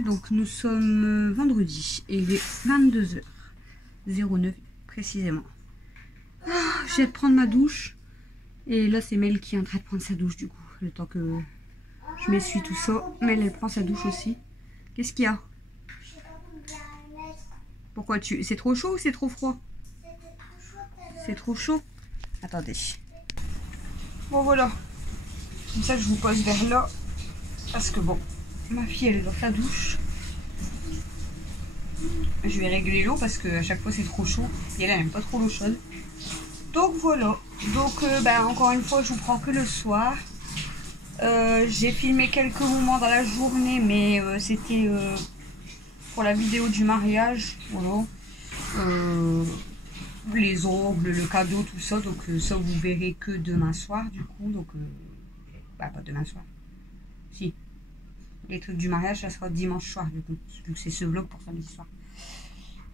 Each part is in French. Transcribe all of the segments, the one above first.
donc nous sommes vendredi et il est 22h09 précisément. Je viens de prendre ma douche et là c'est Mel qui est en train de prendre sa douche du coup. Le temps que je m'essuie tout ça, Mel elle prend sa douche aussi. Qu'est-ce qu'il y a? Pourquoi tu... C'est trop chaud ou c'est trop froid? C'est trop chaud. Attendez. Bon voilà. Comme ça je vous pose vers là. Parce que bon, ma fille elle est dans sa douche. Je vais régler l'eau parce que à chaque fois c'est trop chaud. Et elle n'aime pas trop l'eau chaude. Donc voilà. Donc encore une fois je vous prends que le soir. J'ai filmé quelques moments dans la journée, mais c'était pour la vidéo du mariage. Voilà. Les ongles, le cadeau, tout ça. Donc ça vous verrez que demain soir du coup. Donc pas demain soir. Si. Les trucs du mariage, ça sera dimanche soir du coup. Vu que c'est ce vlog pour samedi soir.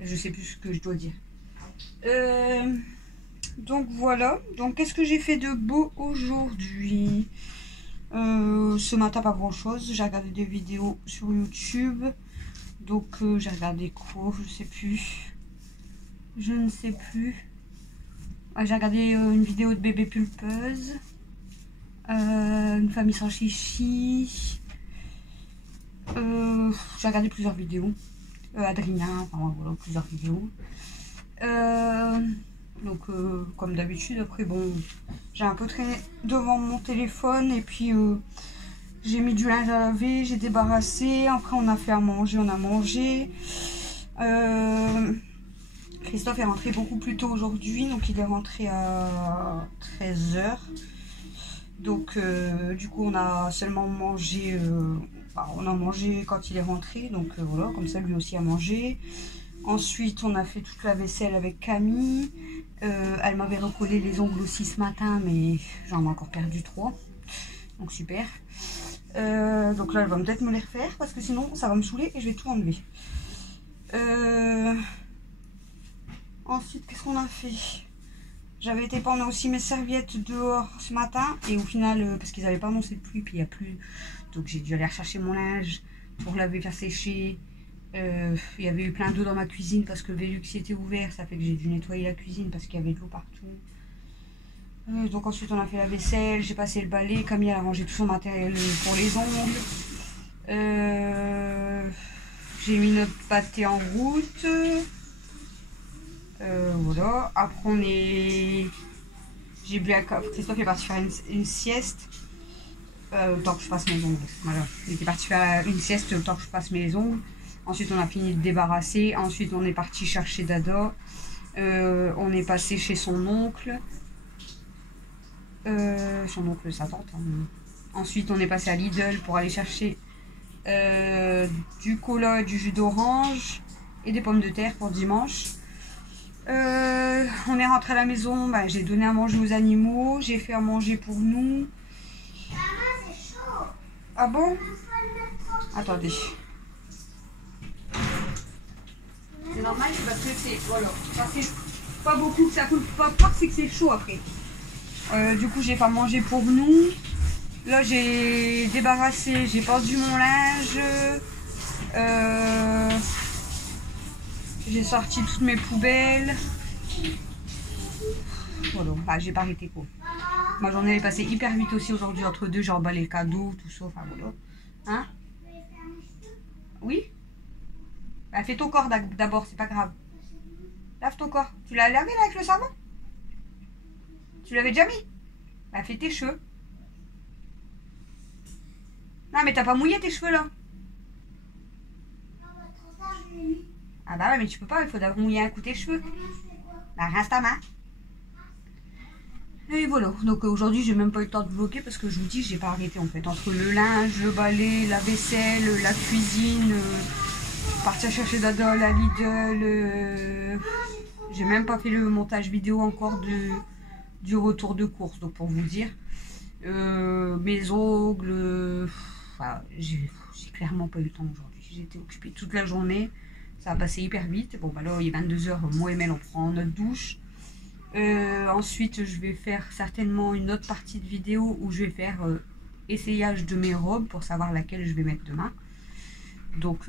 Je sais plus ce que je dois dire. Donc voilà. Donc qu'est-ce que j'ai fait de beau aujourd'hui? Ce matin pas grand chose. J'ai regardé des vidéos sur YouTube. Donc j'ai regardé quoi? Je sais plus. Je ne sais plus. J'ai regardé une vidéo de bébé pulpeuse. Une famille sans chichi. J'ai regardé plusieurs vidéos. Adrien, enfin voilà, plusieurs vidéos. Donc comme d'habitude, après bon, j'ai un peu traîné devant mon téléphone et puis j'ai mis du linge à laver, j'ai débarrassé, après on a fait à manger, on a mangé. Christophe est rentré beaucoup plus tôt aujourd'hui, donc il est rentré à 13 h. Donc du coup on a seulement mangé, on a mangé quand il est rentré, donc voilà, comme ça lui aussi a mangé. Ensuite on a fait toute la vaisselle avec Camille. Elle m'avait recollé les ongles aussi ce matin, mais j'en ai encore perdu 3. Donc super. Donc là elle va peut-être me les refaire parce que sinon ça va me saouler et je vais tout enlever. Ensuite qu'est-ce qu'on a fait? J'avais été prendre aussi mes serviettes dehors ce matin et au final parce qu'ils n'avaient pas annoncé de pluie, puis il n'y a plus, donc j'ai dû aller rechercher mon linge pour laver, faire sécher. Il y avait eu plein d'eau dans ma cuisine parce que le Velux était ouvert, ça fait que j'ai dû nettoyer la cuisine parce qu'il y avait de l'eau partout. Donc ensuite on a fait la vaisselle, j'ai passé le balai, Camille a rangé tout son matériel pour les ongles. J'ai mis notre pâté en route. Voilà, après j'ai bu à... Christophe est parti faire une sieste. Le temps que je fasse mes ongles. Voilà, il était parti faire une sieste le temps que je fasse mes ongles. Ensuite on a fini de débarrasser. Ensuite on est parti chercher Dada. On est passé chez son oncle. Sa tante. Hein. Ensuite on est passé à Lidl pour aller chercher du cola, du jus d'orange et des pommes de terre pour dimanche. On est rentré à la maison, j'ai donné à manger aux animaux, j'ai fait à manger pour nous. Ah bon? Attendez. C'est normal parce que c'est... Voilà. Ça fait pas beaucoup que ça coule pas, c'est que c'est chaud après. Du coup j'ai fait à manger pour nous. Là j'ai débarrassé, j'ai pendu mon linge. J'ai sorti toutes mes poubelles. Voilà, j'ai pas arrêté quoi. Ma journée est passée hyper vite aussi aujourd'hui. Entre deux, j'ai emballé le cadeau, tout ça. Enfin voilà. Hein? Oui? Fais ton corps d'abord, c'est pas grave. Lave ton corps. Tu l'as lavé là avec le savon? Tu l'avais déjà mis? Fais tes cheveux. Non mais t'as pas mouillé tes cheveux là? Ah bah ouais, mais tu peux pas, il faut d'abord mouiller un coup tes cheveux. Rince ta main. Et voilà, donc aujourd'hui j'ai même pas eu le temps de vlogger parce que je vous dis j'ai pas arrêté en fait. Entre le linge, le balai, la vaisselle, la cuisine, partir chercher Dada à la Lidl. J'ai même pas fait le montage vidéo encore du retour de course, donc pour vous dire. Mes ongles, j'ai clairement pas eu le temps aujourd'hui. J'étais occupée toute la journée. Ça a passé hyper vite. Bon, là, il est 22 h. Moi et Mel, on prend notre douche. Ensuite, je vais faire certainement une autre partie de vidéo où je vais faire essayage de mes robes pour savoir laquelle je vais mettre demain. Donc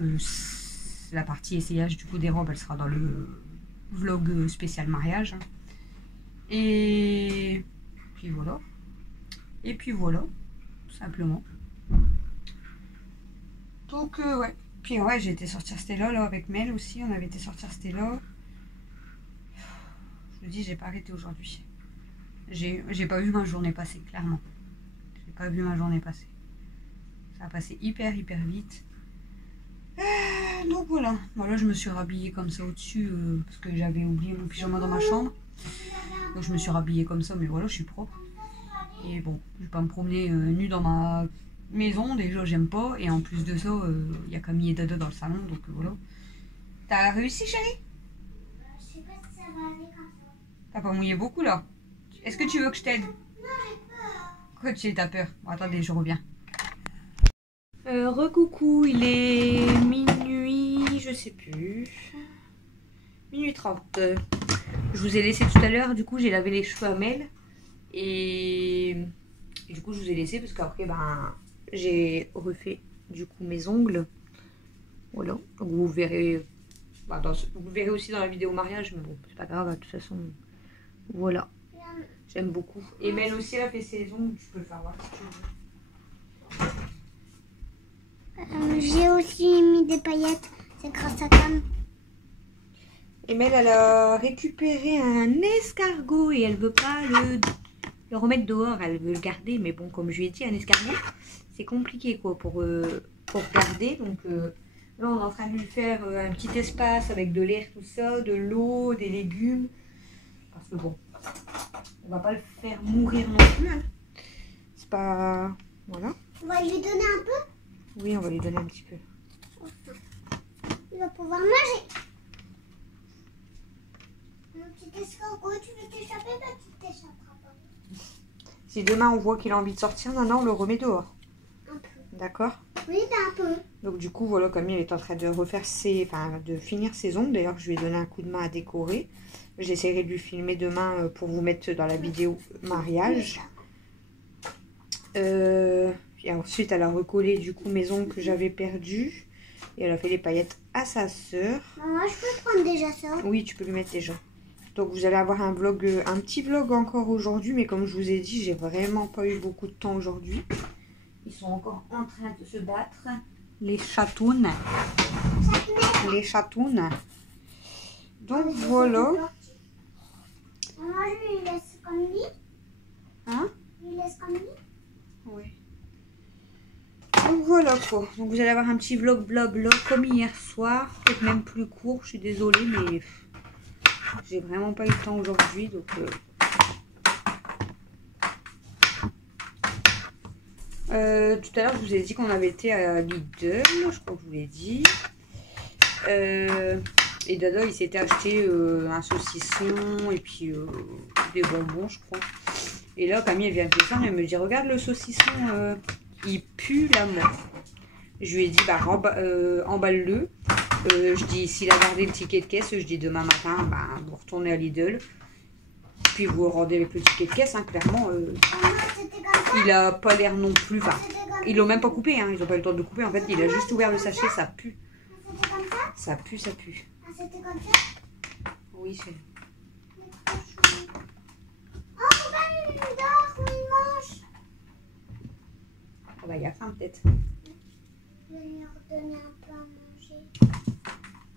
la partie essayage du coup des robes, elle sera dans le vlog spécial mariage. Et puis voilà. Et puis voilà, tout simplement. Donc ouais. Puis ouais, j'ai été sortir Stella là avec Mel aussi. On avait été sortir Stella. Je me dis, j'ai pas arrêté aujourd'hui. J'ai pas vu ma journée passer, clairement. J'ai pas vu ma journée passer. Ça a passé hyper vite. Donc voilà. Voilà, je me suis rhabillée comme ça au-dessus parce que j'avais oublié mon pyjama dans ma chambre. Donc je me suis rhabillée comme ça, mais voilà, je suis propre. Et bon, je vais pas me promener nue dans ma maison, déjà j'aime pas. Et en plus de ça, il y a Camille et Dada dans le salon, donc voilà. T'as réussi, chérie? Je sais pas si ça va aller comme ça. T'as pas mouillé beaucoup là? Est-ce que tu veux que je t'aide? Non, j'ai peur. Quoi, t'as peur? Bon, attendez, je reviens. Recoucou, il est minuit, je sais plus. Minuit 30. Je vous ai laissé tout à l'heure, du coup j'ai lavé les cheveux à Mel. Et du coup je vous ai laissé parce qu'après ben j'ai refait du coup mes ongles. Voilà, donc vous verrez, vous verrez aussi dans la vidéo mariage, mais bon c'est pas grave, de toute façon voilà. J'aime beaucoup. Et Mel aussi elle a fait ses ongles, tu peux le faire voir si tu veux. J'ai aussi mis des paillettes, c'est grâce à Cam. Et Mel elle a récupéré un escargot et elle veut pas le remettre dehors, elle veut le garder, mais bon comme je lui ai dit, un escargot c'est compliqué quoi pour garder, donc là on est en train de lui faire un petit espace avec de l'air, tout ça, de l'eau, des légumes, parce que bon, on va pas le faire mourir non plus, hein. C'est pas... voilà. On va lui donner un peu. Oui, on va lui donner un petit peu. Il va pouvoir manger. Mon petit escargot, tu veux t'échapper, bah tu t'échapperas pas. Si demain on voit qu'il a envie de sortir, non, on le remet dehors. Un peu. D'accord? Oui, un peu. Donc du coup, voilà, Camille elle est en train de refaire de finir ses ongles. D'ailleurs, je lui ai donné un coup de main à décorer. J'essaierai de lui filmer demain pour vous mettre dans la vidéo mariage. Puis ensuite, elle a recollé du coup mes ongles que j'avais perdus. Et elle a fait les paillettes à sa sœur. Maman, je peux prendre déjà ça? Oui, tu peux lui mettre déjà. Donc vous allez avoir un petit vlog encore aujourd'hui. Mais comme je vous ai dit, j'ai vraiment pas eu beaucoup de temps aujourd'hui. Ils sont encore en train de se battre. Les chatounes. Les chatounes. Donc voilà. Maman, je lui laisse comme lui. Hein? Je lui laisse comme lui. Oui. Donc voilà quoi. Donc vous allez avoir un petit vlog blabla comme hier soir. Peut-être même plus court. Je suis désolée mais j'ai vraiment pas eu le temps aujourd'hui. Donc tout à l'heure je vous ai dit qu'on avait été à Lidl. Je crois que je vous l'ai dit. Et Dada il s'était acheté un saucisson et puis des bonbons je crois. Et là Camille elle vient de descendre et elle me dit regarde le saucisson il pue la mort. Je lui ai dit bah emballe-le. Je dis s'il a gardé le ticket de caisse, je dis demain matin bah, vous retournez à Lidl. Puis vous rendez avec le ticket de caisse, hein, clairement. Il a pas l'air non plus. Enfin, ils l'ont même pas coupé, hein, ils ont pas eu le temps de le couper. En fait, il a juste ouvert le sachet, ça pue. Ça pue, ça pue. Ah, c'était comme ça? Oui, c'est. Oh, regarde, il dort, il mange. Ah bah, il a faim peut-être. Je vais lui redonner un peu à manger.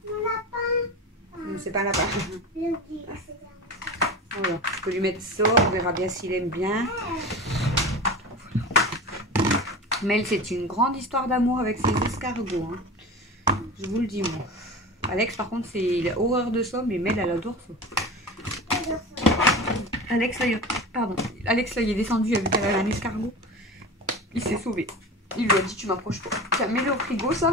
Mon lapin. C'est pas un lapin. Je le dis, c'est un... Voilà, je peux lui mettre ça, on verra bien s'il aime bien. Mel, c'est une grande histoire d'amour avec ses escargots. Hein. Je vous le dis, moi. Alex, par contre, il a horreur de ça, mais Mel, elle adore ça. Alex, là, il est descendu, il a vu qu'elle avait un escargot. Il s'est sauvé. Il lui a dit, tu m'approches pas. Tiens, mets-le au frigo, ça.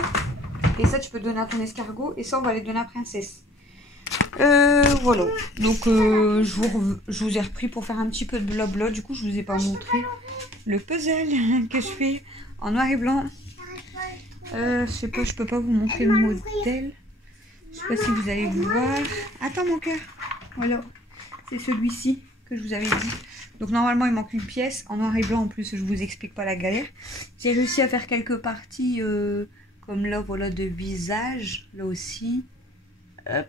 Et ça, tu peux donner à ton escargot. Et ça, on va les donner à Princesse. Voilà. Donc, je vous ai repris pour faire un petit peu de blabla. Du coup, je vous ai pas montré le puzzle que je fais en noir et blanc. Je sais pas, je peux pas vous montrer le modèle. Je sais pas si vous allez voir. Attends, mon cœur. Voilà. C'est celui-ci que je vous avais dit. Donc, normalement, il manque une pièce en noir et blanc. En plus, je vous explique pas la galère. J'ai réussi à faire quelques parties Comme là, voilà, de visage. Là aussi. Hop.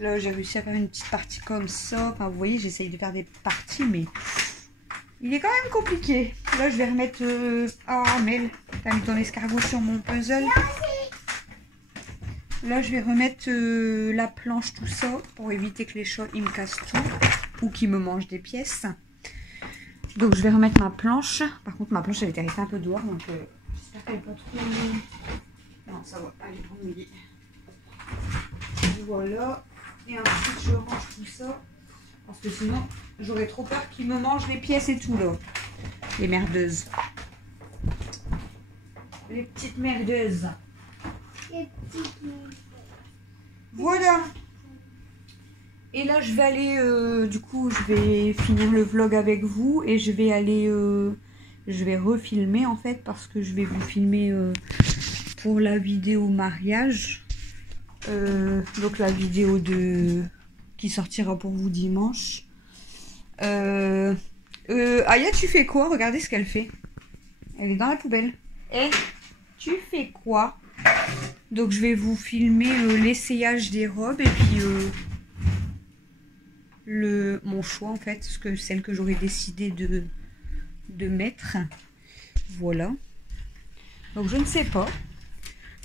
Là, j'ai réussi à faire une petite partie comme ça. Enfin, vous voyez, j'essaye de faire des parties, mais il est quand même compliqué. Là, je vais remettre... Oh, Mel, t'as mis ton escargot sur mon puzzle. Là, je vais remettre la planche, tout ça, pour éviter que les chats, ils me cassent tout. Ou qu'ils me mangent des pièces. Donc, je vais remettre ma planche. Par contre, ma planche, elle était restée un peu dehors, donc j'espère qu'elle n'est pas trop... Non, ça va, elle est pas mouillée. Voilà. Et ensuite, je range tout ça. Parce que sinon, j'aurais trop peur qu'ils me mangent les pièces et tout, là. Les merdeuses. Les petites merdeuses. Les petites merdeuses. Voilà. Et là, je vais aller... du coup, je vais finir le vlog avec vous. Et je vais aller... je vais refilmer, en fait. Parce que je vais vous filmer pour la vidéo mariage. Donc la vidéo qui sortira pour vous dimanche. Aya, tu fais quoi? Regardez ce qu'elle fait. Elle est dans la poubelle. Eh, tu fais quoi? Donc je vais vous filmer l'essayage des robes et puis mon choix en fait, celle que j'aurais décidé de mettre. Voilà. Donc je ne sais pas.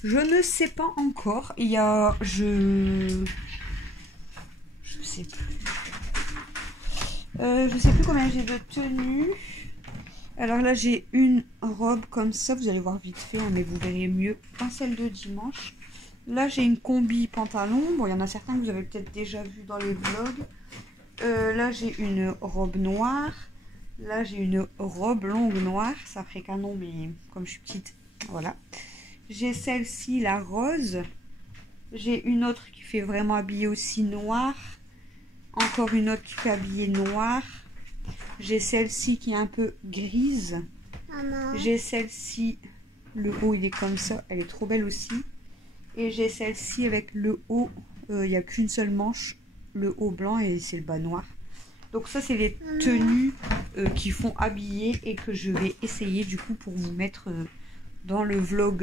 Je ne sais pas encore. Il y a... Je sais plus. Je sais plus combien j'ai de tenues. Alors là, j'ai une robe comme ça. Vous allez voir vite fait, hein, mais vous verrez mieux. Pas celle de dimanche. Là, j'ai une combi pantalon. Bon, il y en a certains que vous avez peut-être déjà vu dans les vlogs. Là, j'ai une robe noire. Là, j'ai une robe longue noire. Ça ferait canon, mais comme je suis petite, voilà. J'ai celle-ci, la rose. J'ai une autre qui fait vraiment habillée aussi noir. Encore une autre qui fait habillée noir. J'ai celle-ci qui est un peu grise. J'ai celle-ci, le haut il est comme ça. Elle est trop belle aussi. Et j'ai celle-ci avec le haut, il n'y a qu'une seule manche. Le haut blanc et c'est le bas noir. Donc ça c'est les tenues qui font habiller et que je vais essayer du coup pour vous mettre... dans le vlog,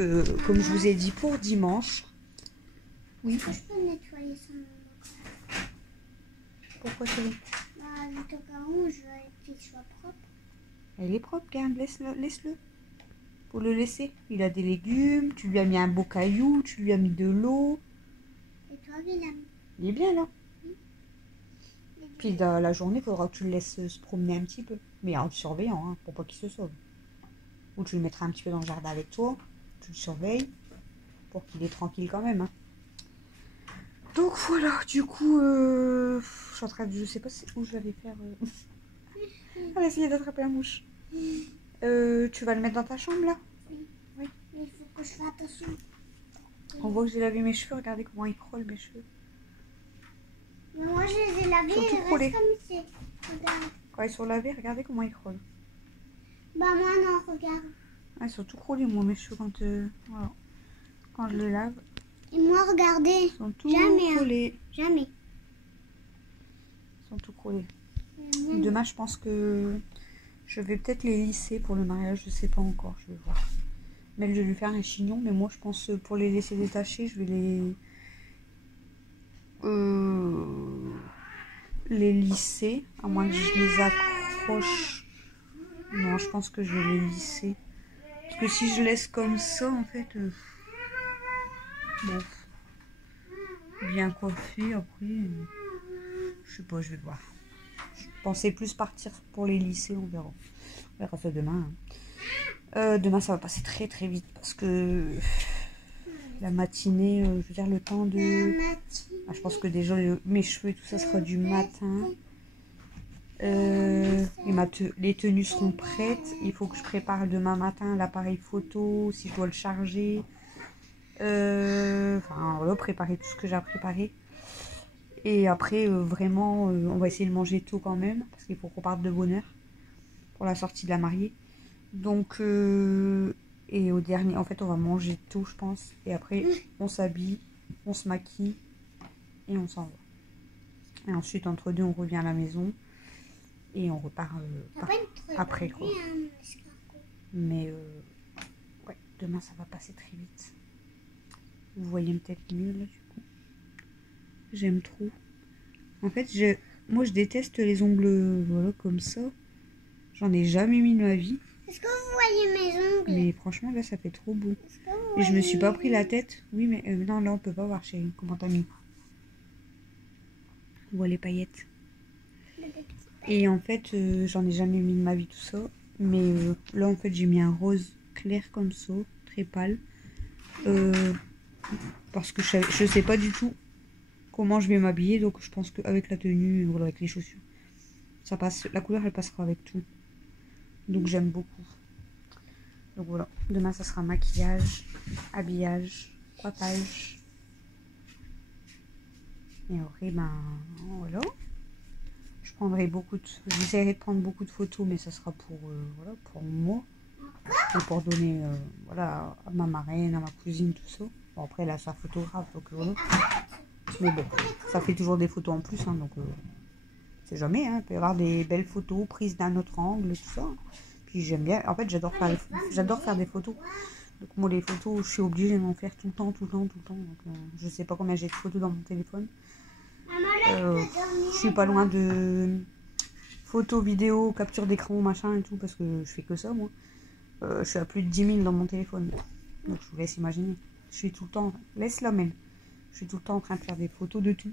comme je vous ai dit, pour dimanche. Oui. Est-ce que je peux nettoyer ça? Pourquoi chérie? Bah, vu qu'au cas où, je veux qu'il soit propre. Elle est propre, regarde, laisse-le. Faut le laisser. Il a des légumes, tu lui as mis un beau caillou, tu lui as mis de l'eau. Et toi, Willem? Il est bien là. Oui. Puis dans la journée, il faudra que tu le laisses se promener un petit peu. Mais en le surveillant, hein, pour pas qu'il se sauve. Ou tu le mettras un petit peu dans le jardin avec toi. Tu le surveilles. Pour qu'il est tranquille quand même. Hein. Donc voilà, du coup, je suis en train de... Je sais pas où je vais aller faire... On va essayer d'attraper la mouche. Tu vas le mettre dans ta chambre là? Oui. Mais il faut que je fasse attention. On voit que j'ai lavé mes cheveux. Regardez comment ils crôlent mes cheveux. Mais moi, je les ai lavés. Ils sont tout Ils crôlés. restent comme c'est. Regarde. Quand ils sont lavés, regardez comment ils crôlent. Bah, moi, non, regarde. Ah, ils sont tout crôlés, moi, mes cheveux, quand, voilà. Quand je le lave. Et moi, regardez. Ils sont tout Jamais, hein. crôlés. Jamais. Ils sont tout crôlés. Demain, je pense que je vais peut-être les lisser pour le mariage. Je sais pas encore, je vais voir. Mais je vais lui faire un chignon. Mais moi, je pense pour les laisser détacher, je vais les lisser. À moins que je les accroche. Non, je pense que je vais les lisser. Parce que si je laisse comme ça, en fait... bon. Bien coiffé, après... je sais pas, je vais voir. Je pensais plus partir pour les lisser, on verra. On verra ça demain. Hein. Demain, ça va passer très très vite parce que la matinée, je veux dire le temps de... Ah, je pense que déjà mes cheveux et tout ça sera du matin. Les tenues seront prêtes. Il faut que je prépare demain matin l'appareil photo, si je dois le charger. Enfin, voilà, préparer tout ce que j'ai à préparer. Et après, vraiment, on va essayer de manger tôt quand même. Parce qu'il faut qu'on parte de bonne heure pour la sortie de la mariée. Donc, et au dernier, en fait, on va manger tôt, je pense. Et après, on s'habille, on se maquille et on s'en va. Et ensuite, entre deux, on revient à la maison. Et on repart après, quoi. Mais, ouais. Demain, ça va passer très vite. Vous voyez peut-être mieux là du coup. J'aime trop. En fait, moi je déteste les ongles voilà, comme ça. J'en ai jamais mis de ma vie. Est-ce que vous voyez mes ongles? Mais franchement, là, ça fait trop beau. Et je me suis pas pris la tête. Oui, mais non, là, on peut pas voir, chérie. Comment t'as mis? On voit les paillettes. Et en fait, j'en ai jamais mis de ma vie tout ça. Mais là, en fait, j'ai mis un rose clair comme ça, très pâle. Parce que je sais pas du tout comment je vais m'habiller. Donc, je pense qu'avec la tenue, voilà, avec les chaussures, ça passe. La couleur, elle passera avec tout. Donc, j'aime beaucoup. Donc voilà, demain ça sera maquillage, habillage, coiffage. Et après, ben voilà. Je prendrai j'essaierai de prendre beaucoup de photos, mais ça sera pour, voilà, pour moi. Et pour donner voilà, à ma marraine, à ma cousine, tout ça. Bon, après, elle a sa photographe, donc voilà. Mais bon, ça fait toujours des photos en plus, hein, donc c'est jamais. Hein, il peut y avoir des belles photos prises d'un autre angle, tout ça. Puis j'aime bien, en fait j'adore faire des photos. Donc moi les photos, je suis obligée d'en faire tout le temps. Donc, je sais pas combien j'ai de photos dans mon téléphone. Je suis pas loin de photos, vidéos, capture d'écran, machin et tout, parce que je fais que ça moi. Je suis à plus de 10 000 dans mon téléphone. Donc je vous laisse imaginer. Je suis tout le temps, laisse-la même. Je suis tout le temps en train de faire des photos de tout.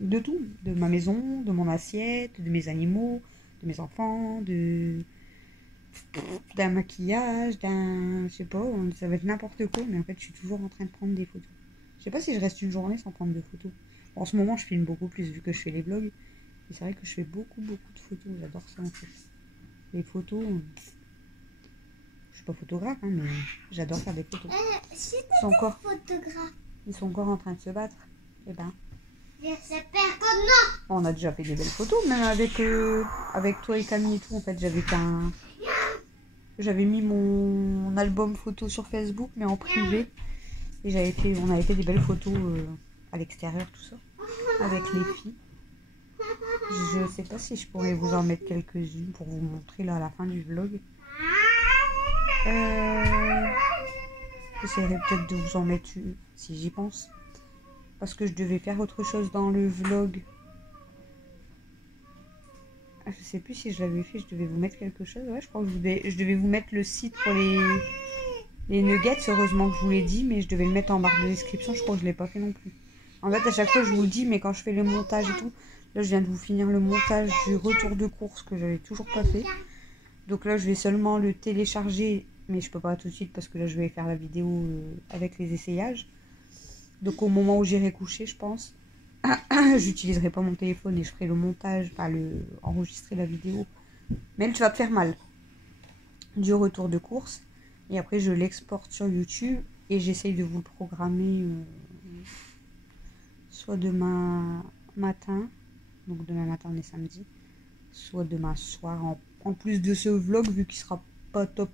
De tout. De ma maison, de mon assiette, de mes animaux, de mes enfants, d'un maquillage, je sais pas, ça va être n'importe quoi, mais en fait je suis toujours en train de prendre des photos. Je sais pas si je reste une journée sans prendre de photos. En ce moment je filme beaucoup plus vu que je fais les vlogs, et c'est vrai que je fais beaucoup de photos, j'adore ça en fait. Les photos, je suis pas photographe, hein, mais j'adore faire des photos. Ils sont encore en train de se battre, et ben. J'espère que non. On a déjà fait des belles photos, même avec toi et Camille et tout, en fait j'avais mis mon album photo sur Facebook, mais en privé. Et on avait fait des belles photos à l'extérieur, tout ça, avec les filles. Je sais pas si je pourrais vous en mettre quelques-unes pour vous montrer là à la fin du vlog. J'essaierai peut-être de vous en mettre une, si j'y pense. Parce que je devais faire autre chose dans le vlog. Je sais plus si je l'avais fait, je devais vous mettre quelque chose. Ouais, je crois que je devais vous mettre le site pour les nuggets. Heureusement que je vous l'ai dit, mais je devais le mettre en barre de description. Je crois que je ne l'ai pas fait non plus. En fait, à chaque fois, je vous le dis, mais quand je fais le montage et tout, là, je viens de vous finir le montage du retour de course que j'avais toujours pas fait. Donc là, je vais seulement le télécharger, mais je peux pas tout de suite parce que là, je vais faire la vidéo avec les essayages. Donc au moment où j'irai coucher, je pense, j'utiliserai pas mon téléphone et je ferai le montage, pas enregistrer la vidéo. Mais tu vas te faire mal. Du retour de course. Et après, je l'exporte sur YouTube et j'essaye de vous le programmer soit demain matin. Donc demain matin, on est samedi. Soit demain soir. En plus de ce vlog, vu qu'il sera pas top,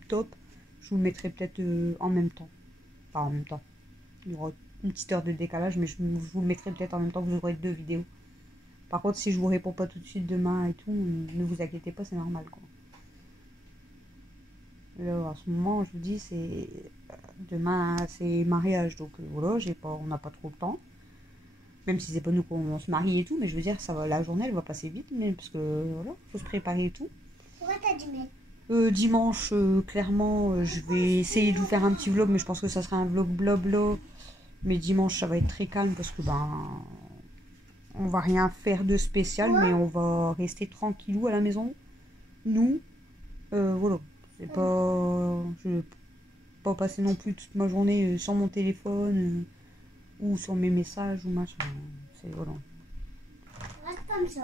je vous le mettrai peut-être en même temps. Enfin, en même temps. Il y aura une petite heure de décalage, mais je vous le mettrai peut-être en même temps que vous aurez 2 vidéos. Par contre, si je vous réponds pas tout de suite demain et tout, ne vous inquiétez pas, c'est normal quoi. Là, en ce moment, je vous dis, demain c'est mariage, donc voilà, on n'a pas trop le temps. Même si c'est pas nous qu'on se marie et tout, mais je veux dire, la journée elle va passer vite, mais parce que voilà, faut se préparer et tout. Pourquoi t'as dit mais dimanche, clairement, je vais essayer de vous faire un petit vlog, mais je pense que ça sera un vlog blabla. Mais dimanche, ça va être très calme parce que on va rien faire de spécial, mais on va rester tranquillou à la maison. Nous, voilà. Je vais pas passer non plus toute ma journée sur mon téléphone ou sur mes messages ou machin. C'est voilà.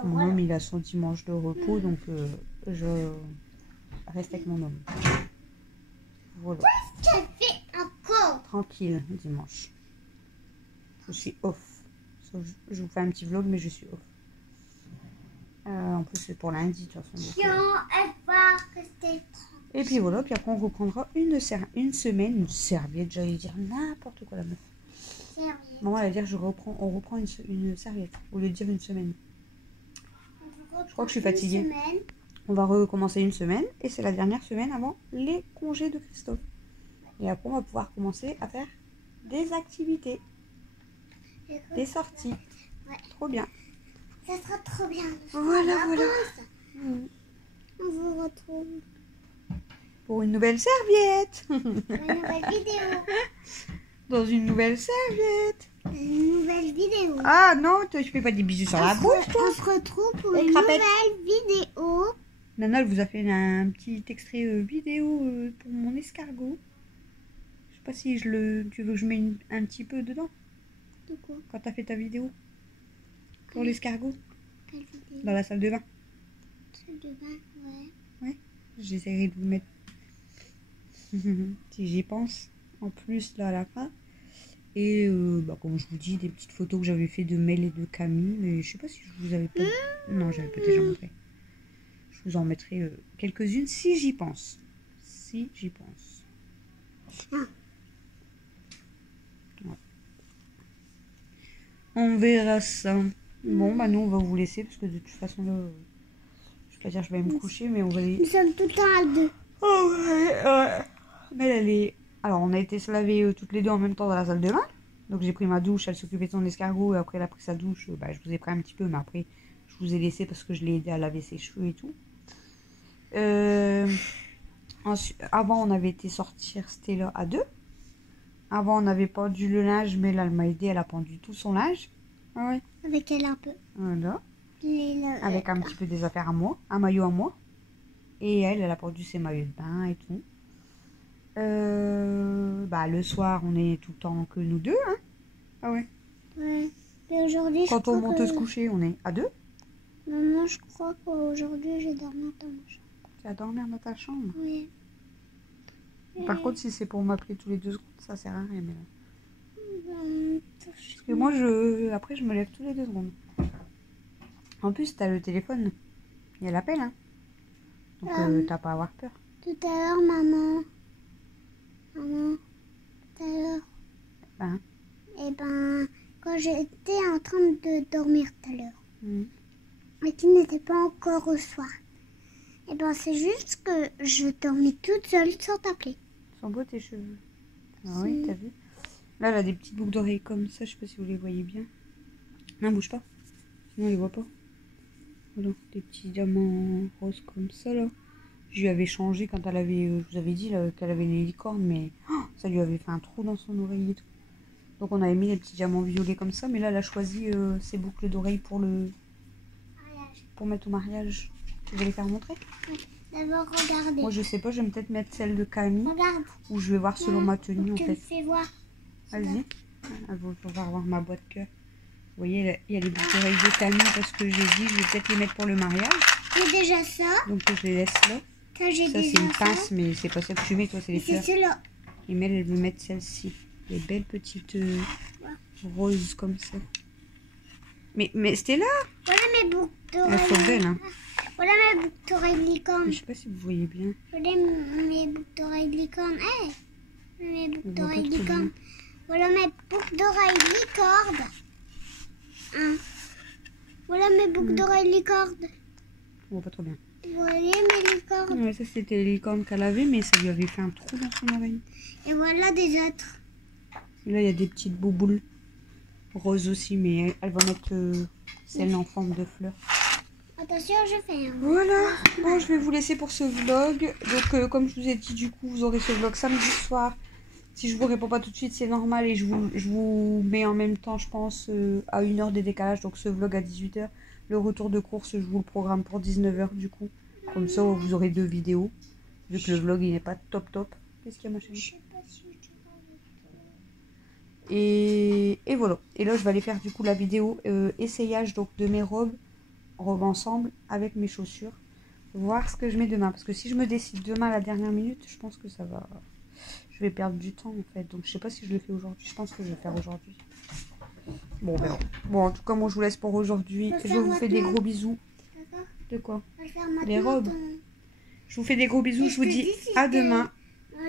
Mon homme, il a son dimanche de repos, donc je reste avec mon homme. Voilà. qu'est-ce qu'elle fait encore? Tranquille, dimanche. Je suis off. Je vous fais un petit vlog, mais je suis off. En plus, c'est pour lundi, de toute façon. Elle va rester. Et puis voilà, puis après, on reprendra une semaine, une serviette, j'allais dire n'importe quoi, la meuf. Serviette. Maman, elle va dire, on reprend une serviette, au lieu de dire une semaine. Je crois que je suis fatiguée. On va recommencer une semaine, et c'est la dernière semaine avant les congés de Christophe. Et après, on va pouvoir commencer à faire des activités, des sorties. Ouais. Trop bien. Ça sera trop bien. Voilà, voilà. On vous retrouve Pour une nouvelle serviette. pour une nouvelle vidéo. Dans une nouvelle serviette. Une nouvelle vidéo. Ah non, toi, je fais pas des bisous sur la bouche, toi. On se retrouve pour Et une crapette. nouvelle vidéo. Nana, elle vous a fait un petit extrait vidéo pour mon escargot. Je sais pas si tu veux que je mette un petit peu dedans De quoi? quand t'as fait ta vidéo pour l'escargot Quelle vidéo? dans la salle de bain. Salle de bain, ouais. J'essaierai de vous mettre si j'y pense en plus là à la fin. Et comme je vous dis, des petites photos que j'avais fait de Mel et de Camille, mais je sais pas si je vous avais pas. Non, j'avais peut-être déjà montré. Je vous en mettrai quelques-unes si j'y pense. Si j'y pense. Ouais. On verra ça. Bon, bah nous on va vous laisser parce que de toute façon là, je vais pas dire je vais me coucher, mais on va aller. Nous sommes tout le temps à deux. Oh ouais. Mais elle est. Alors on a été se laver toutes les deux en même temps dans la salle de bain. Donc j'ai pris ma douche, elle s'occupait de son escargot et après elle a pris sa douche. Je vous ai pris un petit peu, mais après je vous ai laissé parce que je l'ai aidé à laver ses cheveux et tout. Avant on avait été sortir Stella à deux. Avant on avait pendu le linge, mais là elle m'a aidé, elle a pendu tout son linge. Ah ouais. Avec elle un peu. Voilà. Avec un petit peu des affaires à moi, un maillot à moi. Et elle a pendu ses maillots de bain et tout. Le soir, on est tout le temps que nous deux. Hein. Ah ouais. Ouais. Mais aujourd'hui, quand on monte se coucher, on est à deux. Maman, je crois qu'aujourd'hui, j'ai dormi dans ma chambre. Tu vas dormir dans ta chambre? Oui. Par contre, si c'est pour m'appeler tous les 2 secondes, ça sert à rien. Mais... Parce que moi, après, je me lève tous les 2 secondes. En plus, t'as le téléphone. Il y a l'appel, hein. Donc, t'as pas à avoir peur. Tout à l'heure, maman, tout à l'heure. Quand j'étais en train de dormir tout à l'heure, et qu'il n'était pas encore au soir, c'est juste que je dormais toute seule sans t'appeler. Sans beau tes cheveux. Ah oui, t'as vu. Là, elle a des petites boucles d'oreilles comme ça. Je sais pas si vous les voyez bien. Non, bouge pas. Sinon, on les voit pas. Voilà, des petits diamants roses comme ça, là. Je lui avais changé quand elle avait... je vous avais dit qu'elle avait les licornes, mais ça lui avait fait un trou dans son oreille et tout. Donc, on avait mis des petits diamants violets comme ça. Mais là, elle a choisi ses boucles d'oreilles pour mettre au mariage. Tu veux les faire montrer? Oui. D'abord, regardez. Moi, je sais pas, je vais peut-être mettre celle de Camille. Regarde. Ou je vais voir selon ma tenue, en fait. Fais voir. Vas-y. On va revoir ma boîte cœur. Vous voyez, il y a les boucles d'oreilles de Camille parce que j'ai dit, je vais peut-être les mettre pour le mariage. J'ai déjà ça. Donc, je les laisse là. Ça, c'est une pince, mais c'est pas celle que tu mets, toi, c'est les fleurs. C'est celle-là. Et Mel, elle veut mettre celle-ci. Les belles petites roses comme ça. Mais c'était là. Voilà mes boucles d'oreilles. Elles sont belles, hein. Voilà mes boucles d'oreilles de licorne. Je sais pas si vous voyez bien. Voilà mes boucles d'oreilles de licorne. Mes boucles d'oreilles de licorne. Voilà mes boucles d'oreilles de licorne. Voilà mes boucles d'oreilles de licorne. On voit pas trop bien. Vous voyez mes licornes? Ouais, ça c'était les licornes qu'elle avait, mais ça lui avait fait un trou dans son oreille. Et voilà des autres. Et là, il y a des petites bouboules roses aussi, mais elle va mettre celle en forme de fleurs. Attention, je fais un... Voilà, bon, je vais vous laisser pour ce vlog. Donc, comme je vous ai dit, du coup, vous aurez ce vlog samedi soir. Si je vous réponds pas tout de suite, c'est normal. Et je vous mets en même temps, je pense, à 1 heure de décalage. Donc, ce vlog à 18 h. Le retour de course, je vous le programme pour 19 h du coup. Comme ça, vous aurez 2 vidéos. Vu que le vlog, il n'est pas top top. Qu'est-ce qu'il y a, ma chérie? Je sais pas si tu vas... Et voilà. Et là, je vais aller faire du coup la vidéo essayage donc de mes robes ensemble avec mes chaussures. Voir ce que je mets demain. Parce que si je me décide demain à la dernière minute, je pense que ça va... Je vais perdre du temps en fait. Donc je sais pas si je le fais aujourd'hui. Je pense que je vais le faire aujourd'hui. Bon, ben, bon, en tout cas, moi je vous laisse pour aujourd'hui. Je vous fais des gros bisous. De quoi? Les robes. Je vous fais des gros bisous. Je vous dis à demain.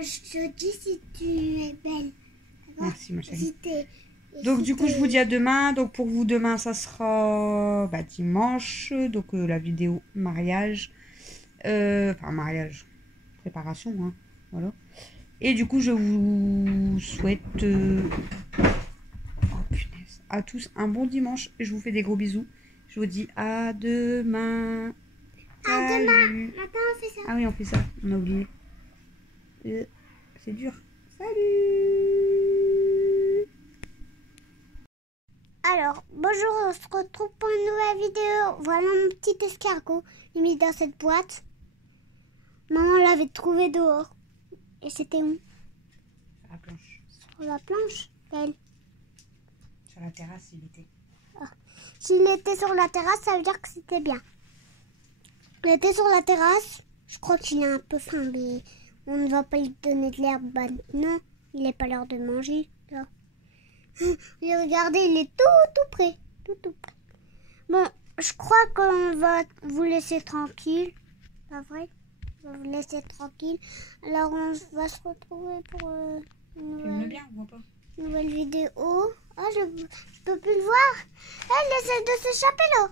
Je te dis si tu es belle. Merci ma chérie. Donc du coup je vous dis à demain. Donc pour vous demain ça sera dimanche. Donc la vidéo mariage. Enfin mariage. Préparation hein. Voilà. Et du coup, je vous souhaite à tous un bon dimanche. Je vous fais des gros bisous. Je vous dis à demain. À demain. Attends, on fait ça. Ah oui, on fait ça. On a oublié. C'est dur. Salut. Alors, bonjour, on se retrouve pour une nouvelle vidéo. Voilà mon petit escargot. Il est mis dans cette boîte. Maman l'avait trouvé dehors. Et c'était où? Sur la planche. Sur la planche? Quelle? Sur la terrasse, il était. Ah. S'il était sur la terrasse, ça veut dire que c'était bien. Il était sur la terrasse. Je crois qu'il a un peu faim, mais on ne va pas lui donner de l'herbe maintenant. Il n'est pas l'heure de manger, là. Et regardez, il est tout près. Tout près. Bon, je crois qu'on va vous laisser tranquille. Pas vrai? On va vous laisser tranquille. Alors, on va se retrouver pour une nouvelle vidéo. Ah, je peux plus le voir. Elle essaie de s'échapper, là.